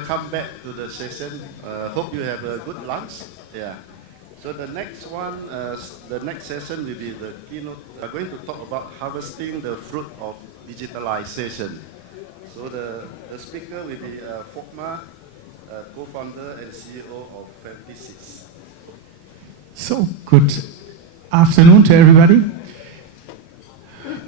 welcome back to the session. Hope you have a good lunch. Yeah. So the next one, the next session will be the keynote. We are going to talk about harvesting the fruit of digitalization. So the speaker will be Volkmar, co-founder and CEO of VERTICYS. So, good afternoon to everybody.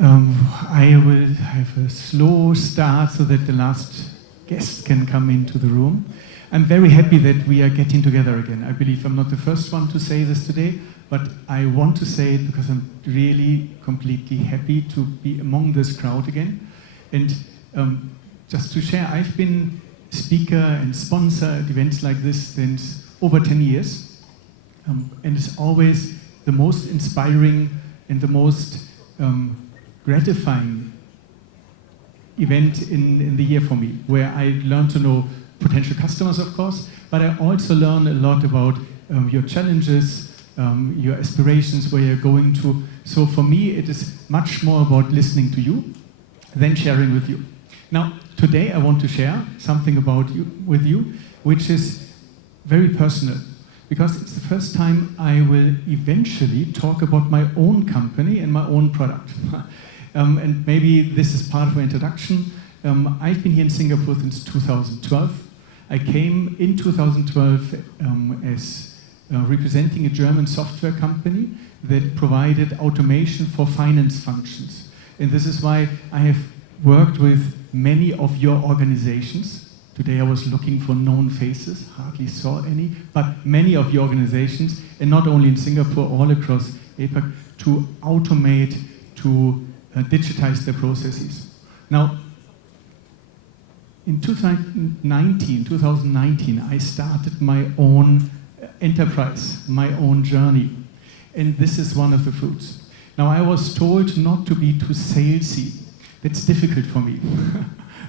I will have a slow start so that the last guests can come into the room. I'm very happy that we are getting together again. I believe I'm not the first one to say this today, but I want to say it because I'm really completely happy to be among this crowd again. And just to share, I've been speaker and sponsor at events like this since over 10 years. And it's always the most inspiring and the most gratifying event in the year for me, where I learn to know potential customers, of course, but I also learn a lot about your challenges, your aspirations, where you're going to. So for me, it is much more about listening to you than sharing with you. Now, today I want to share something with you, which is very personal, because it's the first time I will eventually talk about my own company and my own product. And maybe this is part of my introduction. I've been here in Singapore since 2012. I came in 2012 as representing a German software company that provided automation for finance functions. And this is why I have worked with many of your organizations. Today I was looking for known faces, hardly saw any, but many of your organizations, and not only in Singapore, all across APAC, to automate, to digitize their processes. Now, in 2019, I started my own enterprise, my own journey, and this is one of the fruits. Now, I was told not to be too salesy. That's difficult for me,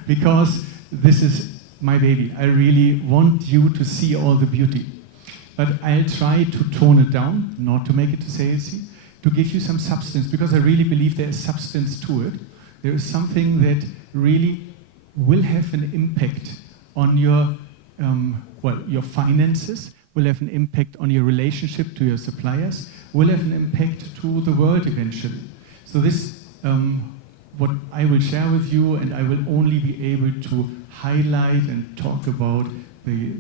because this is my baby. I really want you to see all the beauty. But I'll try to tone it down, not to make it too salesy, to give you some substance, because I really believe there is substance to it. There is something that really will have an impact on your, your finances, will have an impact on your relationship to your suppliers, will have an impact to the world eventually. So this, what I will share with you, and I will only be able to highlight and talk about the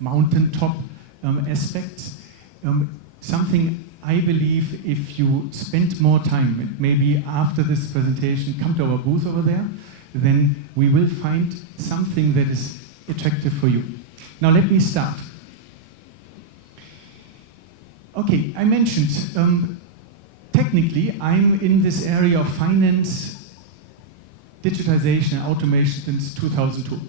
mountaintop aspects. Something I believe, if you spend more time, and maybe after this presentation, come to our booth over there, then we will find something that is attractive for you. Now let me start. Okay, I mentioned, technically, I'm in this area of finance, digitization, and automation since 2002.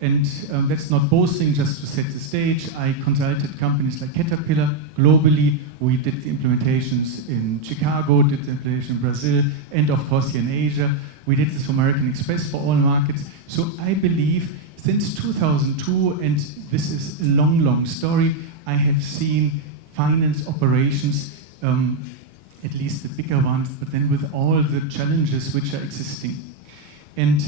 And that's not boasting, just to set the stage. I consulted companies like Caterpillar globally. We did the implementations in Chicago, did the implementation in Brazil, and of course here in Asia. We did this for American Express for all markets. So I believe since 2002, and this is a long, long story, I have seen finance operations, at least the bigger ones, but then with all the challenges which are existing. And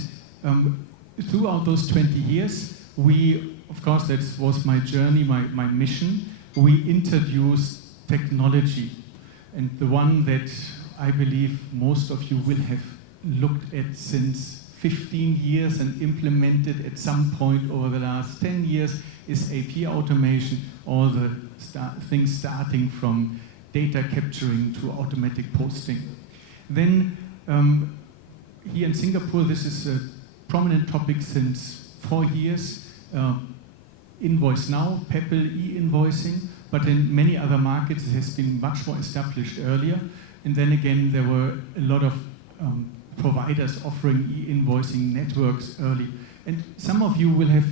throughout those 20 years, we, of course, that was my journey, my mission, we introduced technology. And the one that I believe most of you will have looked at since 15 years and implemented at some point over the last 10 years is AP automation, all the things starting from data capturing to automatic posting. Then here in Singapore, this is a prominent topic since 4 years. Invoice now, PEPL e-invoicing, but in many other markets it has been much more established earlier. And then again, there were a lot of providers offering e-invoicing networks early. And some of you will have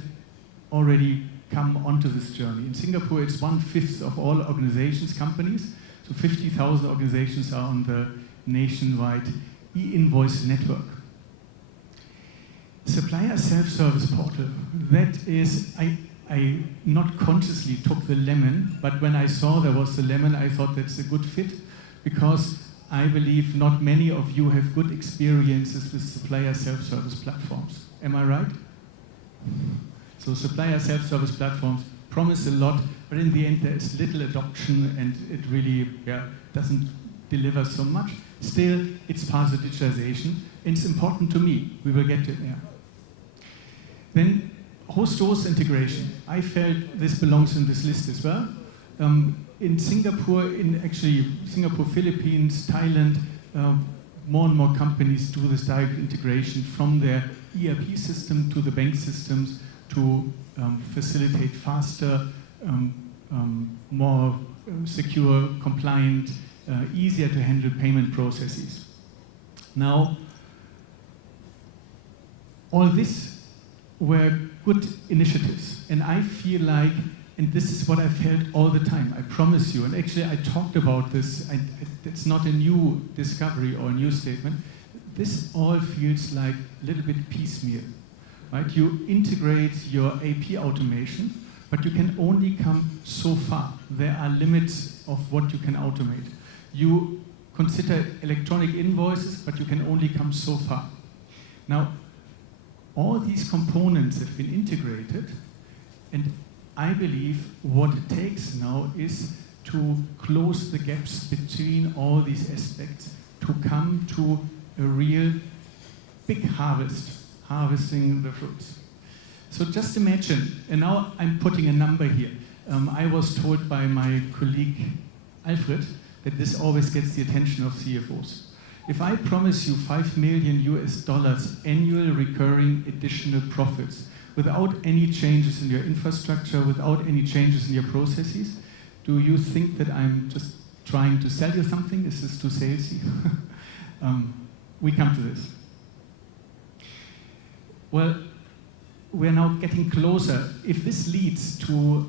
already come onto this journey. In Singapore, it's 1/5 of all organizations, companies. So 50,000 organizations are on the nationwide e-invoice network. Supplier self-service portal, that is, I not consciously took the lemon, but when I saw there was the lemon, I thought that's a good fit, because I believe not many of you have good experiences with supplier self-service platforms. Am I right? So supplier self-service platforms promise a lot, but in the end there is little adoption and it really doesn't deliver so much. Still, it's part of digitalization, and it's important to me. We will get to it there. Then host-to-host integration. I felt this belongs in this list as well. In Singapore, Singapore, Philippines, Thailand, more and more companies do this direct integration from their ERP system to the bank systems to facilitate faster, more secure, compliant, easier to handle payment processes. Now, all this were good initiatives, and I feel like, and this is what I felt all the time, I promise you, and actually I talked about this, it's not a new discovery or a new statement, this all feels like a little bit piecemeal, right? You integrate your AP automation, but you can only come so far. There are limits of what you can automate. You consider electronic invoices, but you can only come so far. Now, all these components have been integrated, and I believe what it takes now is to close the gaps between all these aspects to come to a real big harvesting the fruits. So just imagine, and now I'm putting a number here. I was told by my colleague Alfred that this always gets the attention of CFOs. If I promise you $5 million annual recurring additional profits without any changes in your infrastructure, without any changes in your processes, do you think that I'm just trying to sell you something? Is this too salesy? We come to this. Well, we're now getting closer. If this leads to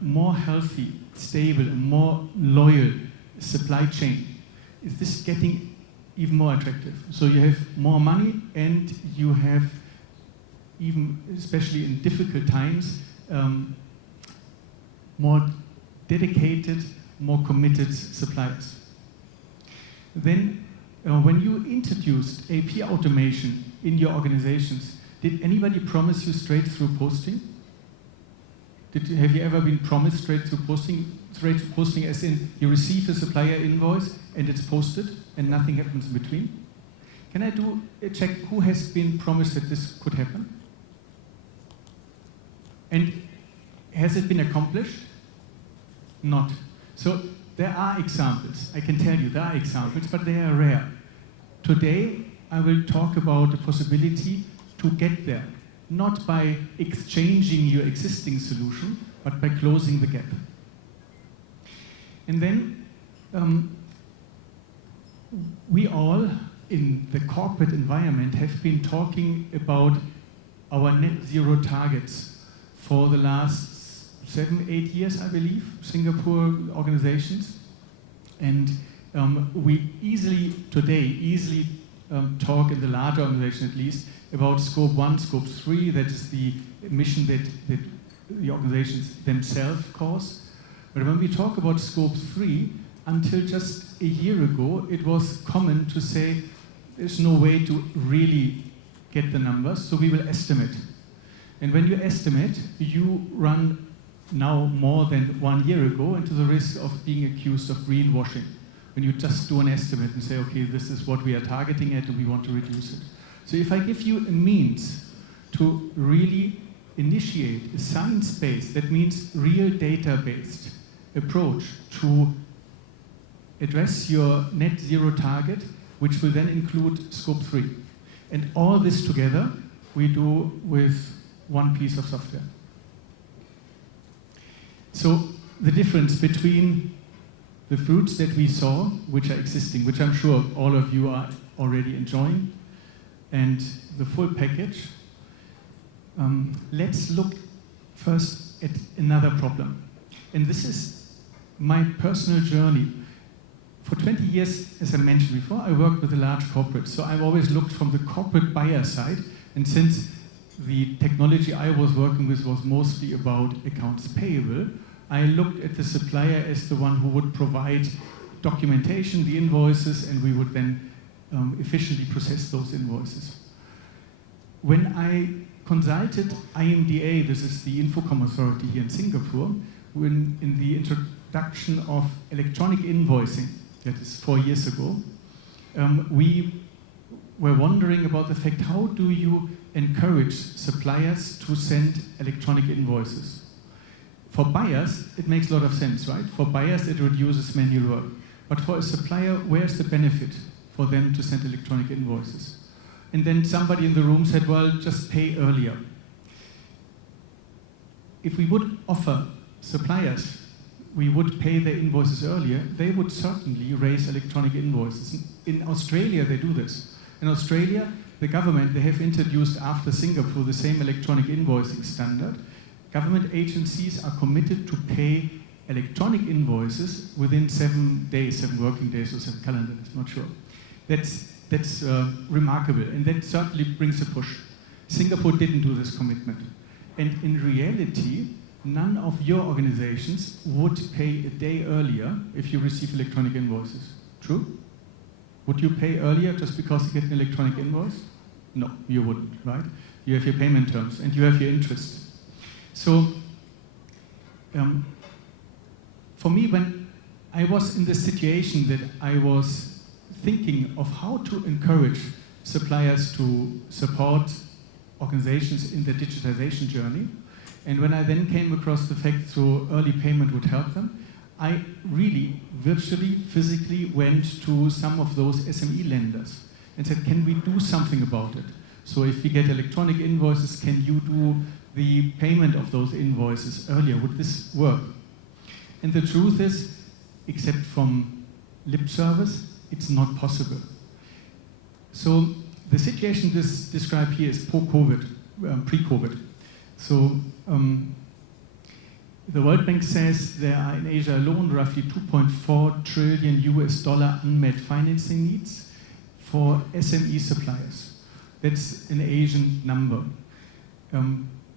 more healthy, stable, and more loyal supply chain, is this getting even more attractive? So you have more money, and you have, even especially in difficult times, more dedicated, more committed suppliers. Then, when you introduced AP automation in your organizations, did anybody promise you straight-through posting? Have you ever been promised straight-through posting? Straight-through posting as in you receive a supplier invoice and it's posted and nothing happens in between? Can I do a check who has been promised that this could happen? And has it been accomplished? Not. So there are examples. I can tell you there are examples, but they are rare. Today, I will talk about the possibility to get there, not by exchanging your existing solution, but by closing the gap. And then we all, in the corporate environment, have been talking about our net zero targets for the last 7-8 years, I believe, Singapore organizations. And we easily talk in the larger organization at least about scope 1, scope 3, that is the emission that the organizations themselves cause. But when we talk about scope 3, until just a year ago, it was common to say there's no way to really get the numbers, so we will estimate. And when you estimate, you run now more than 1 year ago into the risk of being accused of greenwashing. When you just do an estimate and say, okay, this is what we are targeting at and we want to reduce it. So if I give you a means to really initiate a science-based, that means real data-based approach to address your net zero target, which will then include scope 3. And all this together we do with one piece of software. So the difference between the fruits that we saw, which are existing, which I'm sure all of you are already enjoying, and the full package, let's look first at another problem. And this is my personal journey. For 20 years, as I mentioned before, I worked with a large corporate. So I've always looked from the corporate buyer side. And since the technology I was working with was mostly about accounts payable, I looked at the supplier as the one who would provide documentation, the invoices, and we would then efficiently process those invoices. When I consulted IMDA, this is the Infocom authority here in Singapore, when in the introduction of electronic invoicing, that is 4 years ago, we were wondering about the fact, how do you encourage suppliers to send electronic invoices? For buyers, it makes a lot of sense, right? For buyers, it reduces manual work. But for a supplier, where's the benefit for them to send electronic invoices? And then somebody in the room said, well, just pay earlier. If we would offer suppliers, we would pay their invoices earlier, they would certainly raise electronic invoices. In Australia, they do this. In Australia, the government, they have introduced after Singapore the same electronic invoicing standard. Government agencies are committed to pay electronic invoices within 7 days, 7 working days or 7 calendar days, not sure. That's remarkable, and that certainly brings a push. Singapore didn't do this commitment. And in reality, none of your organizations would pay a day earlier if you receive electronic invoices. True? Would you pay earlier just because you get an electronic invoice? No, you wouldn't, right? You have your payment terms and you have your interest. So, for me, when I was in the situation that I was thinking of how to encourage suppliers to support organizations in their digitization journey, and when I then came across the fact so early payment would help them, I really virtually, physically went to some of those SME lenders and said, can we do something about it? So if we get electronic invoices, can you do the payment of those invoices earlier? Would this work? And the truth is, except from lip service, it's not possible. So the situation described here is post-COVID, pre-COVID. So the World Bank says there are in Asia alone roughly 2.4 trillion US dollar unmet financing needs for SME suppliers. That's an Asian number.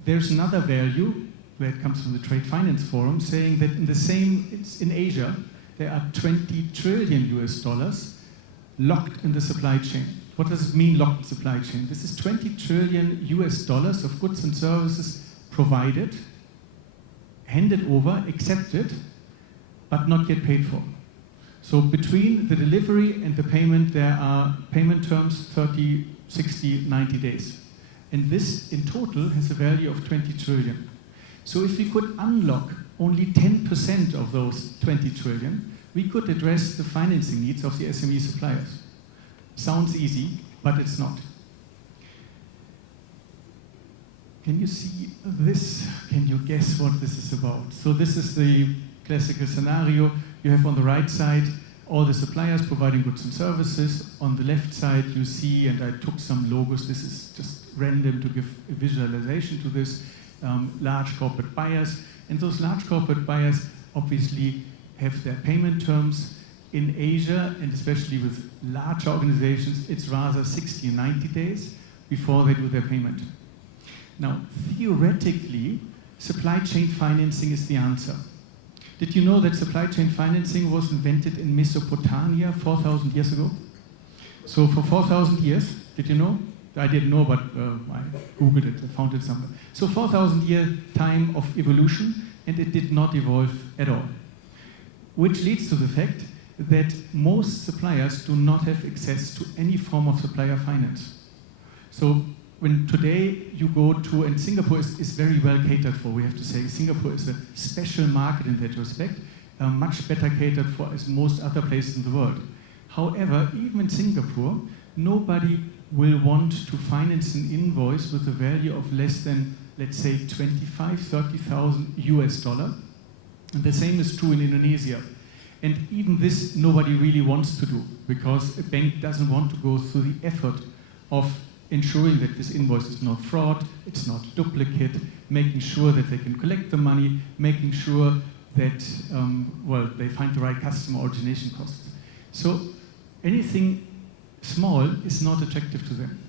There's another value where it comes from the Trade Finance Forum saying that in Asia, there are 20 trillion US dollars locked in the supply chain. What does it mean, locked in supply chain? This is 20 trillion US dollars of goods and services provided, handed over, accepted, but not yet paid for. So between the delivery and the payment, there are payment terms 30, 60, 90 days. And this in total has a value of 20 trillion. So if we could unlock only 10% of those 20 trillion, we could address the financing needs of the SME suppliers. Sounds easy, but it's not. Can you see this? Can you guess what this is about? So this is the classical scenario. You have on the right side all the suppliers providing goods and services. On the left side you see, and I took some logos, this is just random to give a visualization to this, large corporate buyers. And those large corporate buyers obviously have their payment terms. In Asia, and especially with larger organizations, it's rather 60 and 90 days before they do their payment. Now, theoretically, supply chain financing is the answer. Did you know that supply chain financing was invented in Mesopotamia 4,000 years ago? So for 4,000 years, did you know? I didn't know, but I Googled it, I found it somewhere. So 4,000 year time of evolution, and it did not evolve at all. Which leads to the fact that most suppliers do not have access to any form of supplier finance. So when today you go to, and Singapore is very well catered for, we have to say, Singapore is a special market in that respect, much better catered for as most other places in the world. However, even in Singapore, nobody will want to finance an invoice with a value of less than, let's say, 25, 30,000 US dollar. And the same is true in Indonesia. And even this nobody really wants to do, because a bank doesn't want to go through the effort of ensuring that this invoice is not fraud, it's not duplicate, making sure that they can collect the money, making sure that they find the right customer origination costs. So anything small is not attractive to them.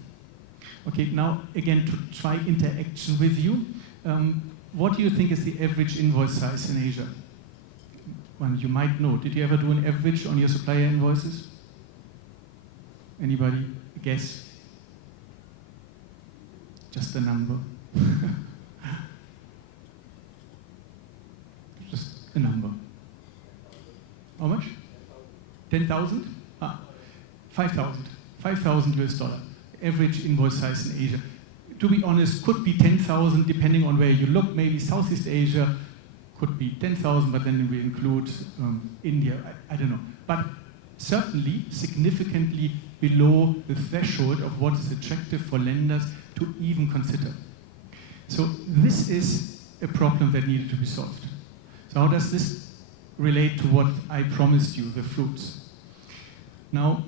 Okay, now again to try interaction with you, what do you think is the average invoice size in Asia? Well, you might know. Did you ever do an average on your supplier invoices? Anybody? Guess? just a number. Just a number. How much? 10,000? 5,000. 5,000 US dollar. Average invoice size in Asia. To be honest, could be 10,000 depending on where you look. Maybe Southeast Asia could be 10,000, but then we include India. I don't know. But certainly significantly below the threshold of what is attractive for lenders to even consider. So this is a problem that needed to be solved. So how does this relate to what I promised you, the fruits? Now,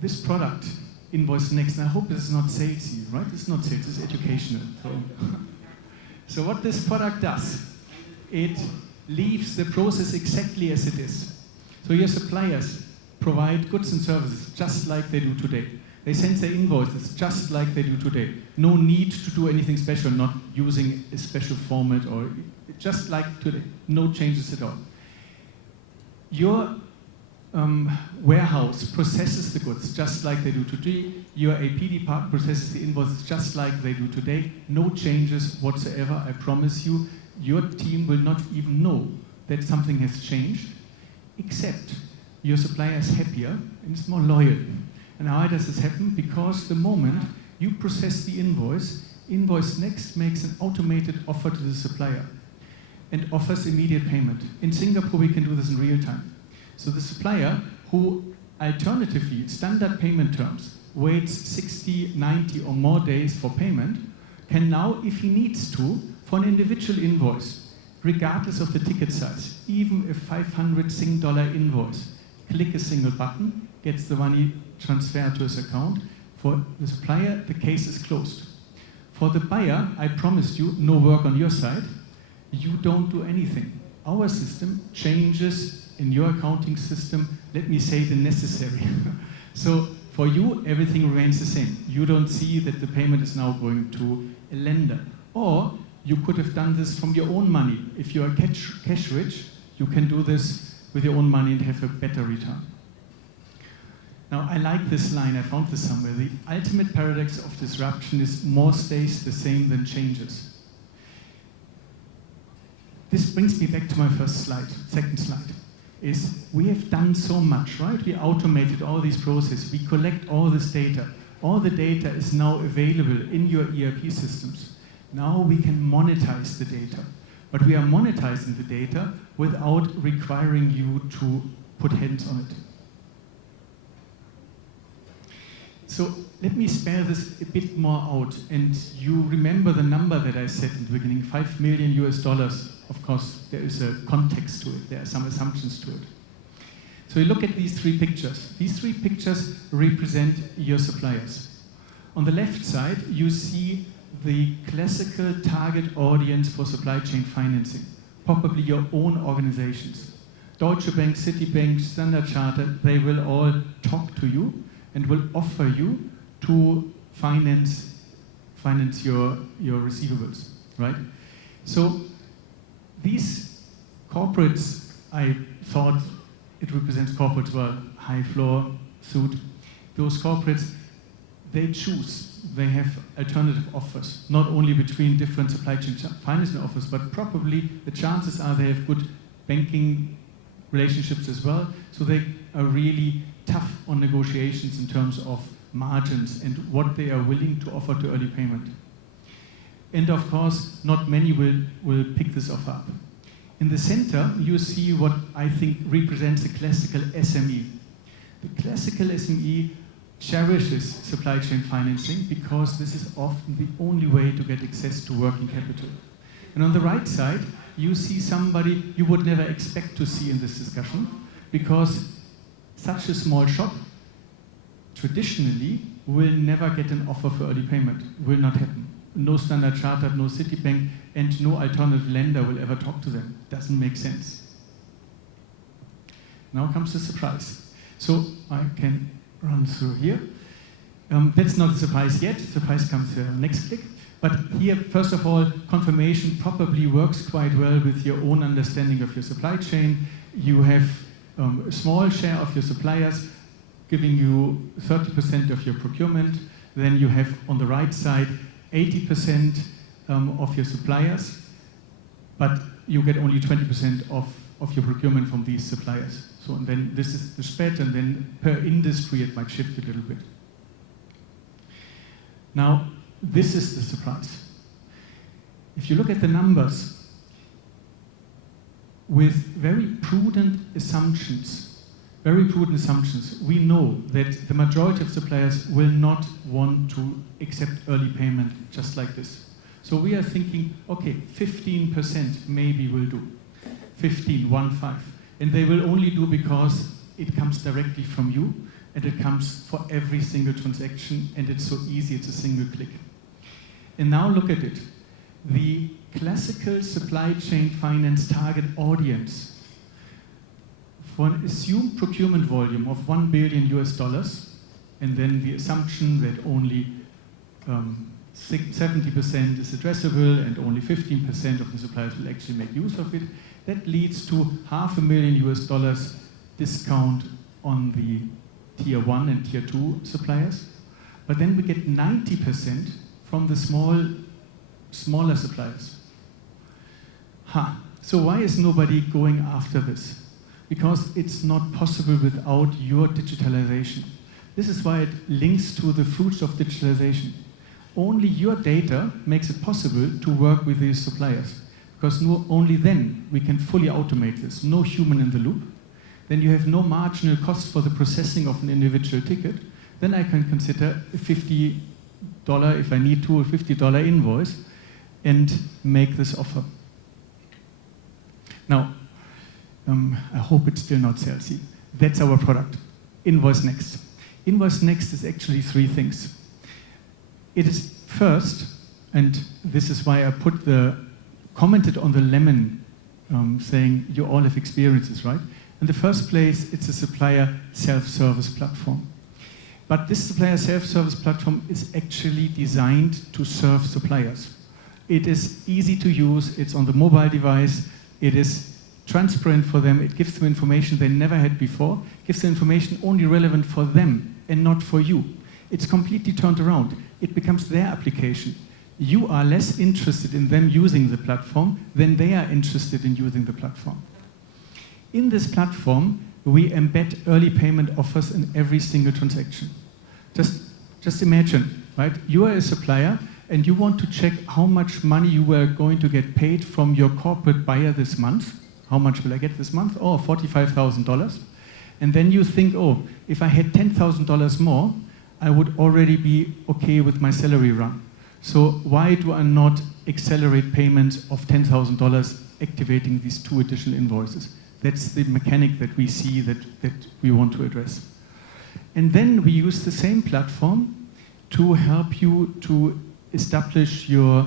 this product, Invoice Next, and I hope this is not salesy, right? It's not sales, it's educational. So what this product does, it leaves the process exactly as it is. So your suppliers provide goods and services just like they do today. They send their invoices just like they do today. No need to do anything special, not using a special format or just like today. No changes at all. Your warehouse processes the goods just like they do today. Your AP department processes the invoices just like they do today. No changes whatsoever, I promise you. Your team will not even know that something has changed, except your supplier is happier and is more loyal. And how does this happen? Because the moment you process the invoice, Invoice Next makes an automated offer to the supplier and offers immediate payment. In Singapore, we can do this in real time. So the supplier who alternatively, standard payment terms, waits 60, 90 or more days for payment, can now, if he needs to, for an individual invoice, regardless of the ticket size, even a 500 Sing dollar invoice, click a single button, gets the money transferred to his account. For the supplier, the case is closed. For the buyer, I promised you, no work on your side. You don't do anything. Our system changes in your accounting system, let me say the necessary. So for you, everything remains the same. You don't see that the payment is now going to a lender. Or you could have done this from your own money. If you are cash rich, you can do this with your own money and have a better return. Now, I like this line, I found this somewhere. The ultimate paradox of disruption is more stays the same than changes. This brings me back to my first slide, second slide, is we have done so much, right? We automated all these processes, we collect all this data. All the data is now available in your ERP systems. Now we can monetize the data, but we are monetizing the data without requiring you to put hands on it. So let me spell this a bit more out, and you remember the number that I said in the beginning, $5 million US. Of course, there is a context to it, there are some assumptions to it. So you look at these three pictures. These three pictures represent your suppliers. On the left side, you see the classical target audience for supply chain financing, probably your own organizations. Deutsche Bank, Citibank, Standard Chartered, they will all talk to you and will offer you to finance your receivables, right? So these corporates, I thought it represents corporates, well, high floor, suit. Those corporates, they choose. They have alternative offers, not only between different supply chain financing offers, but probably the chances are they have good banking relationships as well. So they are really tough on negotiations in terms of margins and what they are willing to offer to early payment. And of course, not many will pick this offer up. In the center, you see what I think represents the classical SME. The classical SME cherishes supply chain financing because this is often the only way to get access to working capital. And on the right side, you see somebody you would never expect to see in this discussion, because such a small shop traditionally will never get an offer for early payment. Will not happen. No Standard Chartered, no Citibank, and no alternative lender will ever talk to them. Doesn't make sense. Now comes the surprise. So I can run through here. That's not a surprise yet. Surprise comes next click. But here, first of all, confirmation probably works quite well with your own understanding of your supply chain. You have a small share of your suppliers giving you 30% of your procurement. then you have on the right side 80% of your suppliers, but you get only 20% of your procurement from these suppliers. So and then this is the spread, and then per industry it might shift a little bit. Now, this is the surprise. If you look at the numbers, with very prudent assumptions, we know that the majority of suppliers will not want to accept early payment just like this. So we are thinking, okay, 15% maybe will do. 15, 1-5. And they will only do because it comes directly from you, and it comes for every single transaction, and it's so easy, it's a single click. And now look at it. The classical supply chain finance target audience for an assumed procurement volume of $1 billion US, and then the assumption that only 70% is addressable and only 15% of the suppliers will actually make use of it, that leads to $500,000 US discount on the tier 1 and tier 2 suppliers. But then we get 90% from the smaller suppliers. So why is nobody going after this? Because it's not possible without your digitalization. This is why it links to the fruits of digitalization. Only your data makes it possible to work with these suppliers, because only then we can fully automate this. No human in the loop. Then you have no marginal cost for the processing of an individual ticket. Then I can consider a $50, if I need to, a $50 invoice and make this offer. Now, I hope it's still not salesy. That's our product, Invoice Next. Invoice Next is actually 3 things. It is first, and this is why I commented on the lemon, saying you all have experiences, right? In the first place, it's a supplier self-service platform. But this supplier self-service platform is actually designed to serve suppliers. It is easy to use, it's on the mobile device, it is transparent for them, it gives them information they never had before, gives them information only relevant for them and not for you. It's completely turned around. It becomes their application. You are less interested in them using the platform than they are interested in using the platform. In this platform, we embed early payment offers in every single transaction. Just imagine, right? You are a supplier and you want to check how much money you are going to get paid from your corporate buyer this month. How much will I get this month? Oh, $45,000. And then you think, oh, if I had $10,000 more, I would already be okay with my salary run. So why do I not accelerate payments of $10,000 activating these 2 additional invoices? That's the mechanic that we see that we want to address. And then we use the same platform to help you to establish your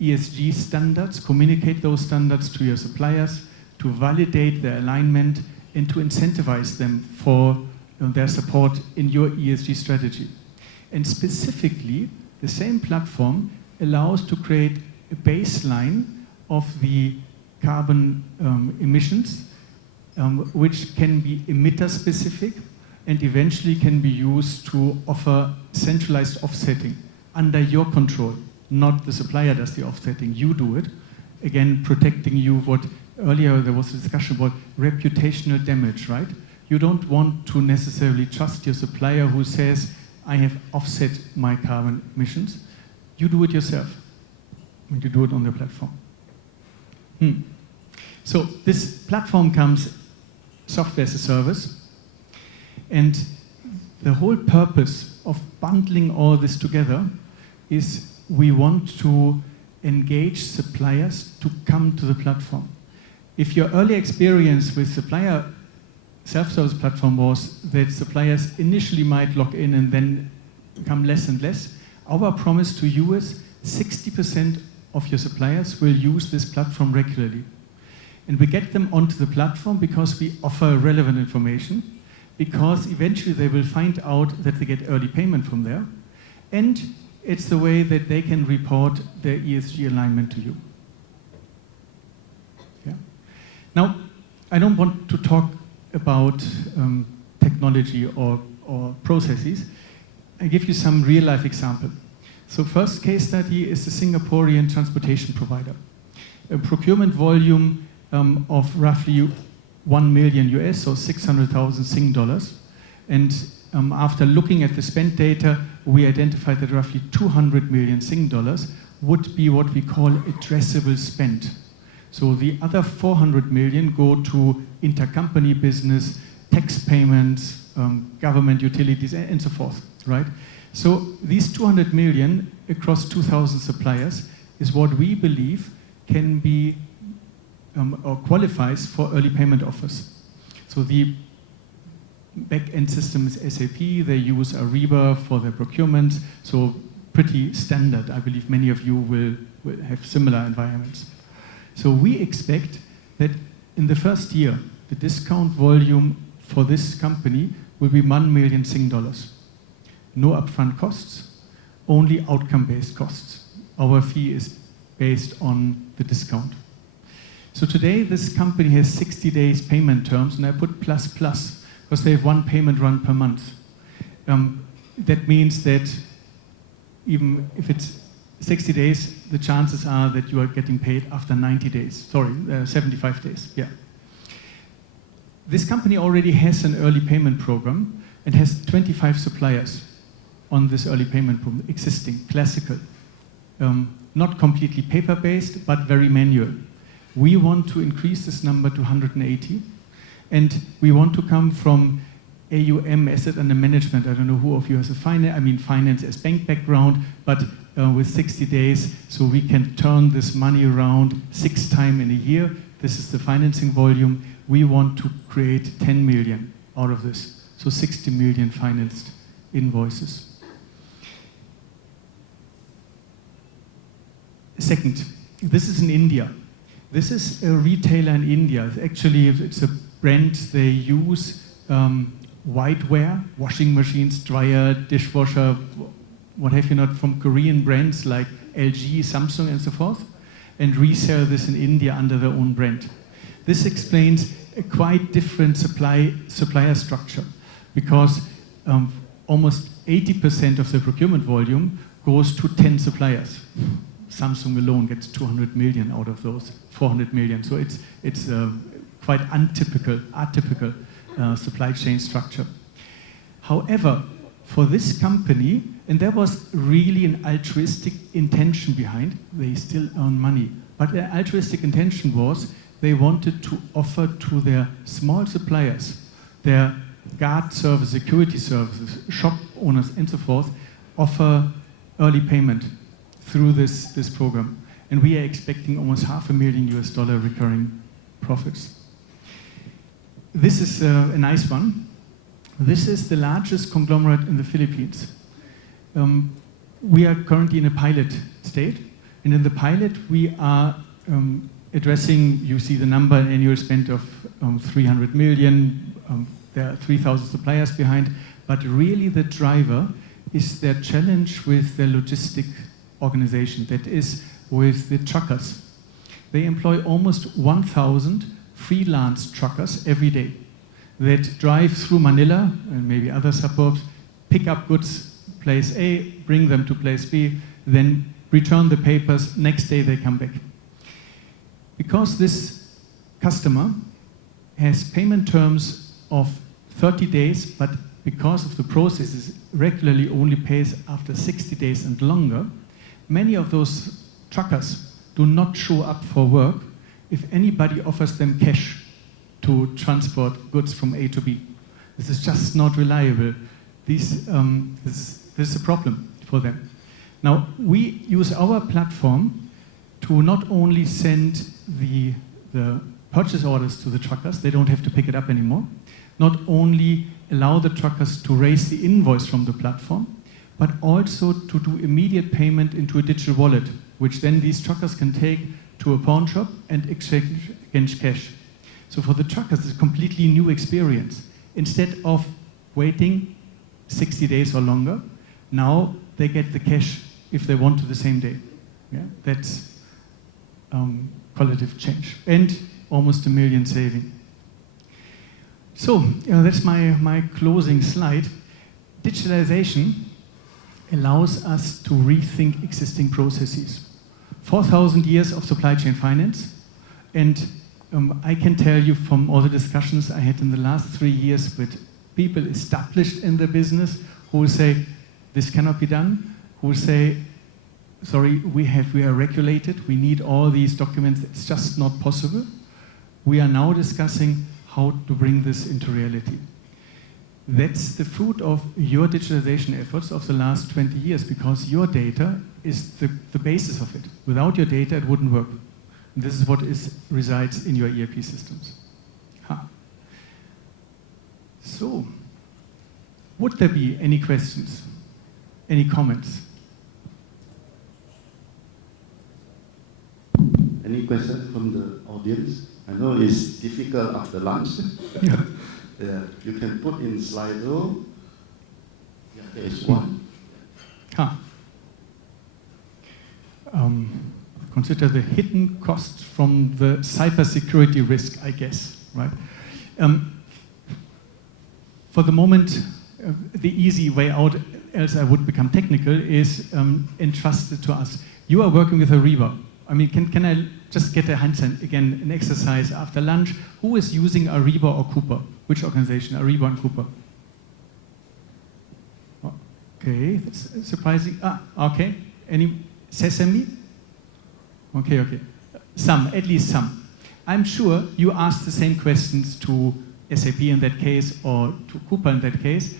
ESG standards, communicate those standards to your suppliers, to validate their alignment, and to incentivize them for their support in your ESG strategy. And specifically, the same platform allows to create a baseline of the carbon emissions, which can be emitter-specific and eventually can be used to offer centralized offsetting under your control. Not the supplier does the offsetting, you do it. Again, protecting you. What earlier there was a discussion about reputational damage, right? You don't want to necessarily trust your supplier who says, I have offset my carbon emissions. You do it yourself when you do it on the platform. So this platform comes software as a service, and the whole purpose of bundling all this together is we want to engage suppliers to come to the platform. If your early experience with supplier self-service platform was that suppliers initially might log in and then become less and less, our promise to you is 60% of your suppliers will use this platform regularly. And we get them onto the platform because we offer relevant information, because eventually they will find out that they get early payment from there, and it's the way that they can report their ESG alignment to you. Yeah. Now, I don't want to talk about technology or processes. I give you some real-life example. So first case study is the Singaporean transportation provider. A procurement volume of roughly 1 million US, so 600,000 Sing dollars. And after looking at the spend data, we identified that roughly 200 million Sing dollars would be what we call addressable spend. So the other 400 million go to intercompany business, tax payments, government utilities, and so forth, right? So these 200 million across 2,000 suppliers is what we believe can be or qualifies for early payment offers. So the back-end system is SAP, they use Ariba for their procurement, so pretty standard. I believe many of you will have similar environments. So we expect that in the first year, the discount volume for this company will be 1 million Sing dollars. No upfront costs, only outcome-based costs. Our fee is based on the discount. So today, this company has 60 days payment terms, and I put plus plus, because they have one payment run per month. That means that even if it's 60 days, the chances are that you are getting paid after 90 days. Sorry, 75 days, yeah. This company already has an early payment program and has 25 suppliers on this early payment program, existing, classical. Not completely paper-based, but very manual. We want to increase this number to 180, and we want to come from AUM, asset under management. I don't know who of you has a finance as bank background, but with 60 days, so we can turn this money around 6 times in a year. This is the financing volume. We want to create 10 million out of this, so 60 million financed invoices. Second, this is in India. This is a retailer in India. Actually, it's a brand they use whiteware, washing machines, dryer, dishwasher, what have you not, from Korean brands like LG, Samsung, and so forth, and resell this in India under their own brand. This explains a quite different supplier structure, because almost 80% of the procurement volume goes to 10 suppliers. Samsung alone gets 200 million out of those 400 million. So it's quite atypical supply chain structure. However, for this company, and there was really an altruistic intention behind, they still earn money, but their altruistic intention was they wanted to offer to their small suppliers, their guard service, security services, shop owners, and so forth, offer early payment through this program. And we are expecting almost $500,000 US recurring profits. This is a nice one. This is the largest conglomerate in the Philippines. We are currently in a pilot state, and in the pilot we are addressing, you see the number, an annual spend of 300 million, there are 3,000 suppliers behind, but really the driver is their challenge with their logistic organization, that is with the truckers. They employ almost 1,000 freelance truckers every day that drive through Manila and maybe other suburbs, pick up goods, place A, bring them to place B, then return the papers, next day they come back. Because this customer has payment terms of 30 days, but because of the processes regularly only pays after 60 days and longer, many of those truckers do not show up for work if anybody offers them cash to transport goods from A to B. This is just not reliable. This is a problem for them. Now, we use our platform to not only send the purchase orders to the truckers, they don't have to pick it up anymore, not only allow the truckers to raise the invoice from the platform, but also to do immediate payment into a digital wallet, which then these truckers can take to a pawn shop and exchange against cash. So for the truckers, it's a completely new experience. Instead of waiting 60 days or longer, now they get the cash if they want to the same day. Yeah? That's qualitative change. And almost $1 million saving. So that's my closing slide. Digitalization allows us to rethink existing processes. 4,000 years of supply chain finance, and I can tell you from all the discussions I had in the last 3 years with people established in the business who will say, this cannot be done, who will say, sorry, we are regulated, we need all these documents, it's just not possible. We are now discussing how to bring this into reality. That's the fruit of your digitalization efforts of the last 20 years, because your data is the basis of it. Without your data, it wouldn't work. And this is what resides in your ERP systems. So, would there be any questions? Any comments? Any questions from the audience? I know it's difficult after lunch. Yeah. Yeah, you can put in Slido. Yeah, there is one. Consider the hidden costs from the cybersecurity risk, I guess, right? For the moment, the easy way out, else I would become technical, is entrusted to us. You are working with Ariba. I mean, can I just get a hint again, an exercise after lunch? Who is using Ariba or Cooper? Which organization, Ariba and Cooper? Okay, that's surprising. Okay. Any Sesame? Okay. Some, at least some. I'm sure you asked the same questions to SAP in that case, or to Cooper in that case.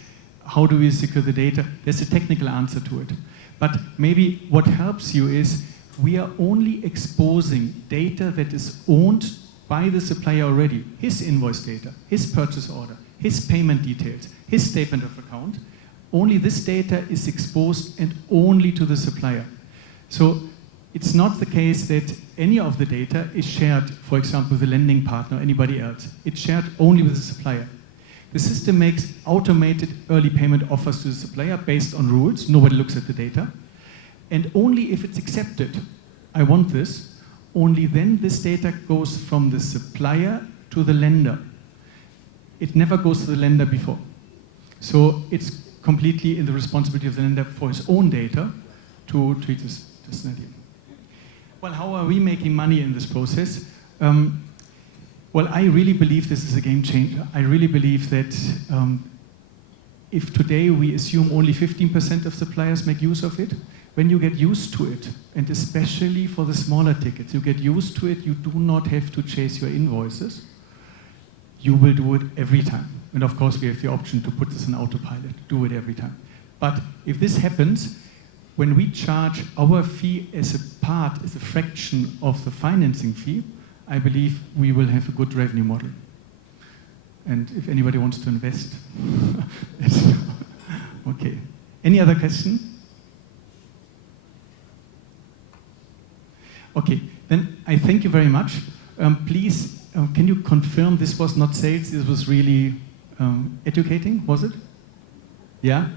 How do we secure the data? There's a technical answer to it. But maybe what helps you is we are only exposing data that is owned by the supplier already. His invoice data, his purchase order, his payment details, his statement of account. Only this data is exposed and only to the supplier. So it's not the case that any of the data is shared, for example, with the lending partner or anybody else. It's shared only with the supplier. The system makes automated early payment offers to the supplier based on rules. Nobody looks at the data. And only if it's accepted, I want this, only then this data goes from the supplier to the lender. It never goes to the lender before. So it's completely in the responsibility of the lender for his own data to treat this idea. Well, how are we making money in this process? Well, I really believe this is a game changer. I really believe that if today we assume only 15% of suppliers make use of it, when you get used to it, and especially for the smaller tickets, you get used to it, you do not have to chase your invoices. You will do it every time. And of course, we have the option to put this in autopilot, do it every time. But if this happens, when we charge our fee as a fraction of the financing fee, I believe we will have a good revenue model. And if anybody wants to invest, okay. Any other question? Okay, then I thank you very much. Please, can you confirm this was not sales, this was really educating, was it? Yeah?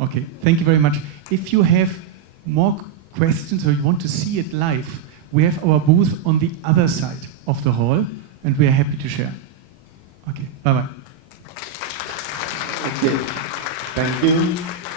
Okay, thank you very much. If you have more questions or you want to see it live, we have our booth on the other side of the hall, and we are happy to share. Okay, bye-bye. Okay, thank you.